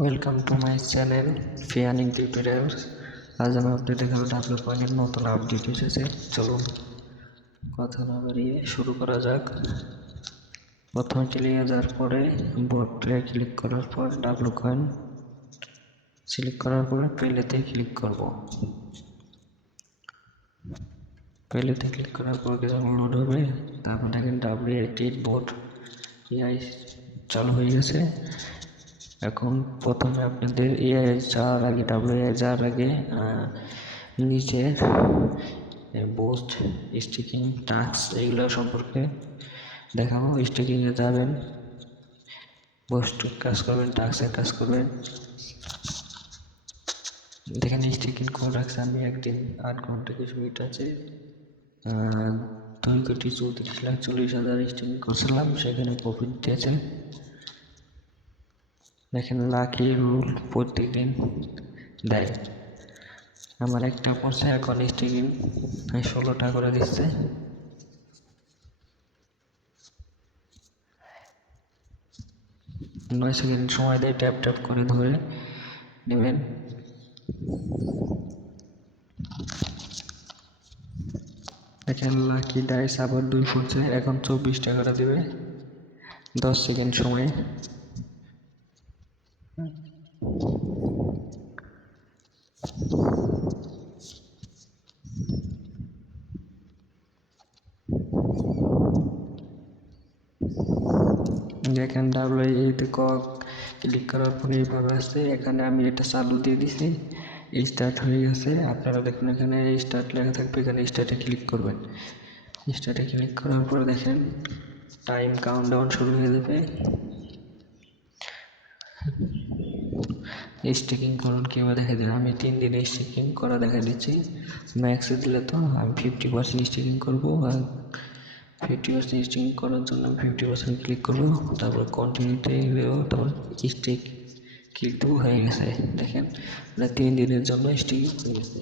Welcome to my channel ফিয়ানিং tutorials. আজ আমি আপডেট দেখাবো ডাব্লিউ পয়েন্টের নতুন আপডেট এসেছে। চলুন কথা না বাড়িয়ে শুরু করা যাক। প্রথমে চলে যাওয়ার পরে বোর্ডে ক্লিক করার পর ডাব্লিউ কয়েন সিলেক্ট করার পরে প্লেতে ক্লিক করব। প্লেতে ক্লিক করার পর যখন লোড হবে তারপর দেখেন ডাব্লিউ88 বোর্ড এআই চালু হয়ে গেছে। এখন প্রথমে আপনাদের এআই যাওয়ার আগে ডাব্লিউআই যাওয়ার আগে নিচে বুস্ট স্টিকিং টাস্ক এগুলো সম্পর্কে দেখাবো। স্টিকিংয়ে যাবেন, বুস্ট কাজ করবেন, টাস্কে কাজ করবেন। দেখেন স্টিকিং করে রাখছে আমি একদিন 8 ঘন্টা কিছু মিনিট আছে 2,34,40,000 স্টিকিং করছিলাম, সেখানে প্রফিট দিয়েছেন। দেখেন লাকি রুল প্রত্যেকদিন দেয়। আমার একটা পড়ছে এখন স্টিকিং 16টা করে দিচ্ছে। নয় সেকেন্ড সময় দিয়ে ট্যাপ ট্যাপ করে ধরে নেবেন। দেখেন লাকি ডাইস আবার 2 পড়ছে, এখন 24 টাকাটা দেবে 10 সেকেন্ড সময়ে। দেখেন ডাব্লিউআইতে ক্লিক করার পরে এইভাবে আসছে। এখানে আমি এটা চালু দিয়ে দিছি, স্টার্ট হয়ে গেছে। আপনারা দেখুন এখানে স্টার্ট লেখা থাকবে, এখানে স্টার্টে ক্লিক করবেন। স্টার্টে ক্লিক করার পরে দেখেন টাইম কাউন্টডাউন শুরু হয়ে যাবে। স্টিকিং করুন কীভাবে দেখা যায়, আমি 3 দিনে স্টিকিং করা দেখা দিচ্ছি। ম্যাক্সে দিলে তো আমি 50% স্টিকিং করবো, আর 50% স্টিকিং করার জন্য 50% ক্লিক করবো, তারপর কন্টিনিউতে গেলেও তারপর স্টিক ক্লিক দেবো, হয়ে গেছে। দেখেন 3 দিনের জন্য স্টিকিং হয়ে গেছে।